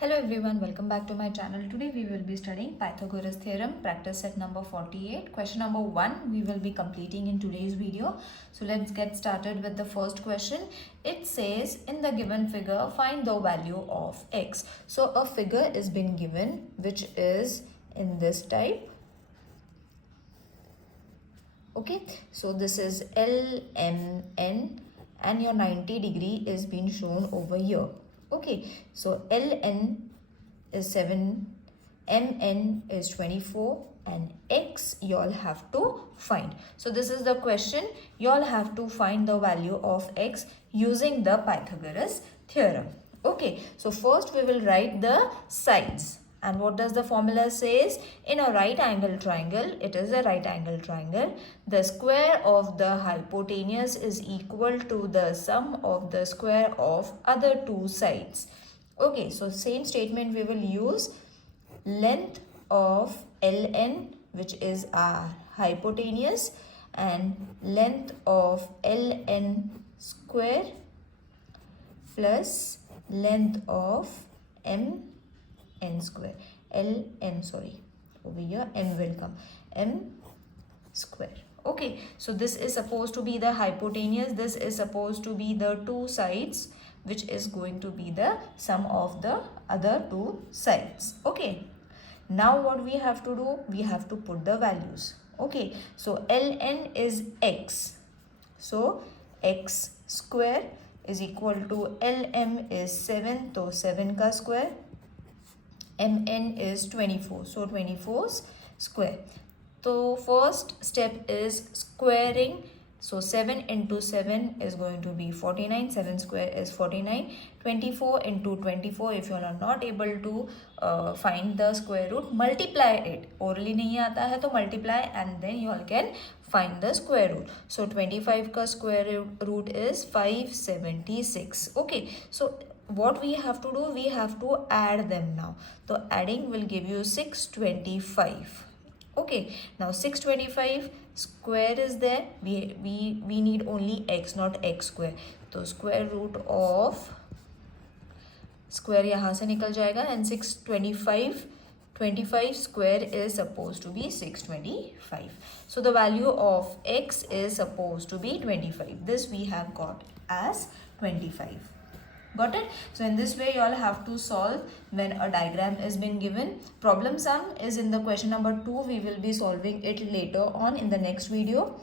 Hello everyone, welcome back to my channel. Today we will be studying Pythagoras theorem, practice set number 48. Question number 1 we will be completing in today's video. So let's get started with the first question. It says in the given figure find the value of x. So a figure is been given which is in this type. Okay, so this is LMN and your 90 degree is being shown over here. Okay, so LN is 7, MN is 24 and X you all have to find. So this is the question. You all have to find the value of X using the Pythagoras theorem. Okay, so first we will write the sides. And what does the formula says? In a right angle triangle, it is a right angle triangle. The square of the hypotenuse is equal to the sum of the square of other two sides. Okay, so same statement we will use. Length of Ln, which is our hypotenuse, and length of Ln square plus length of M n square. Over here m will come, m square. Okay, so this is supposed to be the hypotenuse, this is supposed to be the two sides, which is going to be the sum of the other two sides. Okay, now what we have to do, we have to put the values. Okay, so Ln is x, so x square is equal to Lm is 7, so 7 ka square, Mn is 24, so 24's square. So first step is squaring. So 7 into 7 is going to be 49, 7 square is 49, 24 into 24, if you are not able to find the square root, multiply it. Orally nahi aata hai to multiply and then you all can find the square root. So 25 ka square root is 576. Okay, so what we have to do, we have to add them now. So adding will give you 625. Okay, now 625 square is there. We need only x, not x square. So square root of square यहाँ से निकल जाएगा and 25 square is supposed to be 625. So the value of x is supposed to be 25. This we have got as 25. Got it? So in this way you all have to solve when a diagram is been given. Problem sum is in the question number 2. We will be solving it later on in the next video.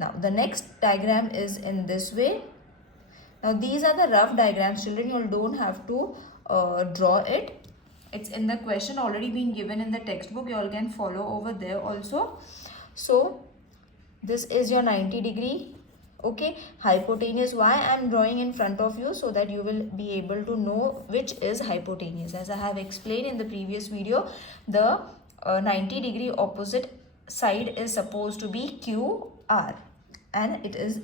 Now the next diagram is in this way. Now these are the rough diagrams. Children, you all don't have to draw it. It's in the question already been given in the textbook. You all can follow over there also. So this is your 90 degree. Okay, hypotenuse. Why I am drawing in front of you? So that you will be able to know which is hypotenuse. As I have explained in the previous video, the 90 degree opposite side is supposed to be QR and it is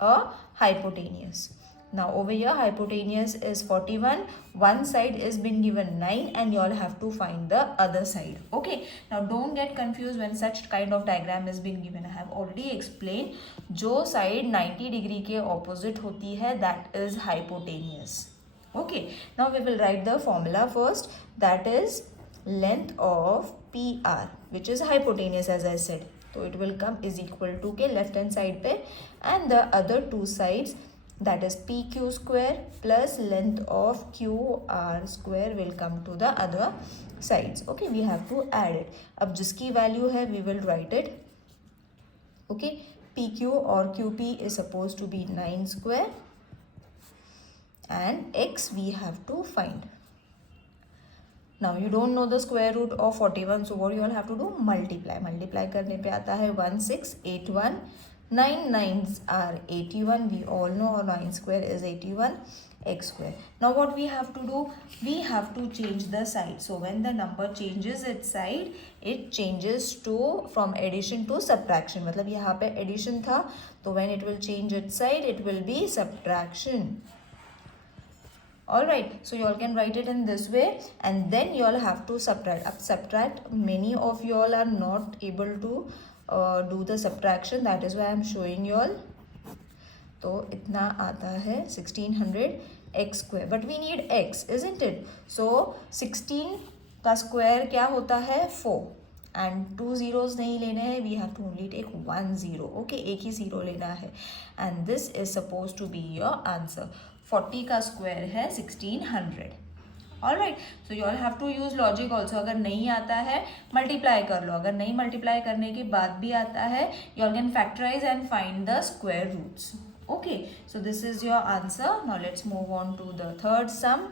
a hypotenuse. Now over here hypotenuse is 41, one side is been given 9 and you all have to find the other side. Okay, now don't get confused when such kind of diagram is been given. I have already explained, जो side 90 degree के opposite होती है, that is hypotenuse. Okay, now we will write the formula first, that is length of PR, which is hypotenuse as I said. So it will come is equal to के left hand side पे, and the other two sides, that is PQ square plus length of QR square will come to the other sides. Okay, we have to add it. अब जिसकी value है we will write it. Okay, PQ or QP is supposed to be 9 square and X we have to find. Now you don't know the square root of 41, so what you all have to do, multiply. Multiply करने पे आता है 1681. 9 9s are 81. We all know our 9 square is 81, x square. Now what we have to do, we have to change the side. So when the number changes its side, it changes to from addition to subtraction. मतलब यहाँ पे addition था, तो when it will change its side, it will be subtraction. Alright, so you all can write it in this way and then you all have to subtract. Ab subtract, many of you all are not able to do the subtraction, that is why I am showing you all. तो इतना आता है 1600 x square, but we need x, isn't it? So 16 का square क्या होता है 4, and 2 zeros नहीं लेने हैं, we have to only take 1 0. Okay, एक ही ज़ीरो लेना है, and this is suppose to be your answer. 40 का स्क्वायर है 1600. Alright, so you all have to use logic also. अगर नहीं आता है मल्टीप्लाई कर लो, अगर नहीं मल्टीप्लाई करने के बाद भी आता है you all can factorise and find the square roots. Okay, so this is your answer. Now let's move on to the third sum.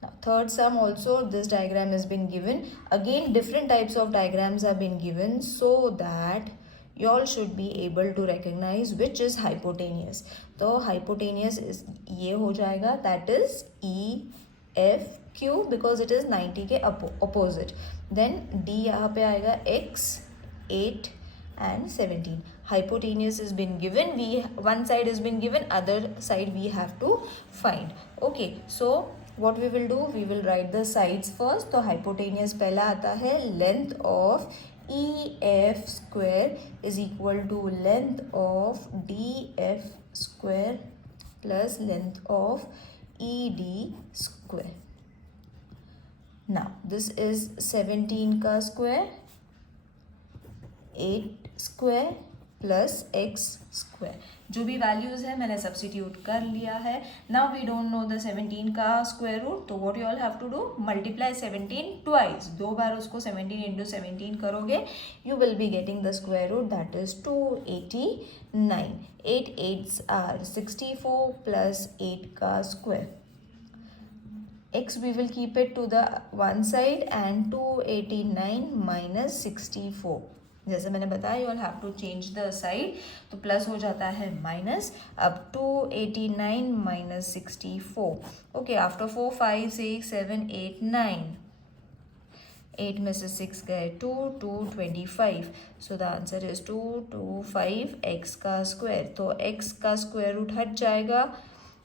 Now third sum also, this diagram has been given. Again different types of diagrams have been given so that you all should be able to recognize which is hypotenuse. तो hypotenuse is ये हो जाएगा, that is EFQ because it is 90 के opposite. Then D यहाँ पे आएगा X 8 and 17. Hypotenuse has been given, one side has been given, other side we have to find. Okay, so what we will do, we will write the sides first. तो hypotenuse पहला आता है, length of EF square is equal to length of DF square plus length of ED square. Now this is 17 का square, 8 square plus x square. जो भी values है मैंने substitute कर लिया है. Now we don't know the 17 का square root, तो what you all have to do, multiply 17 twice. 2 बार उसको 17 इंटू 17 करोगे, you will be getting the square root, that is 289. 8 8s are 64 plus 8 का square. x we will keep it to the one side and 289 minus 64. जैसे मैंने बताया you all have to change the side, तो plus हो जाता है minus. अब 289 minus 64. Okay, after 4 5 6 7 8 9, 8 में से 6 गए 2 225. So the answer is 225 x का स्क्वायर. तो x का स्क्वायर रूट हट जाएगा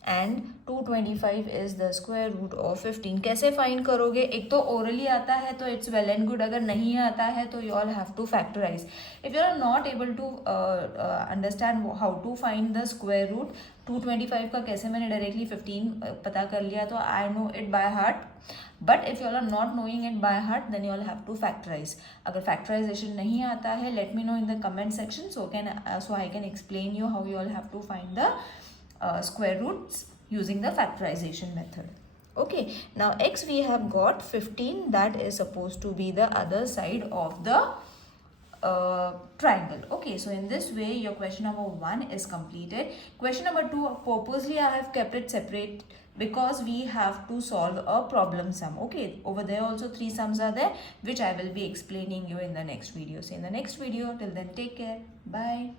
and 225 is the square root of 15. कैसे फाइंड करोगे, एक तो ओरली आता है तो इट्स वेल एंड गुड, अगर नहीं आता है तो you all have to factorize. If you are not able to understand how to find the square root, 225 का कैसे मैंने डायरेक्टली 15 पता कर लिया, तो I know it by heart. But if you all are not knowing it by heart, then you all have to factorize. अगर factorization नहीं आता है, let me know in the comment section so I can explain you how you all have to find the square roots using the factorization method. Okay, now x we have got 15, that is supposed to be the other side of the triangle. Okay, so in this way your question number 1 is completed. Question number 2, purposely I have kept it separate because we have to solve a problem sum. Okay, over there also 3 sums are there which I will be explaining you in the next video. So in the next video, till then take care, bye.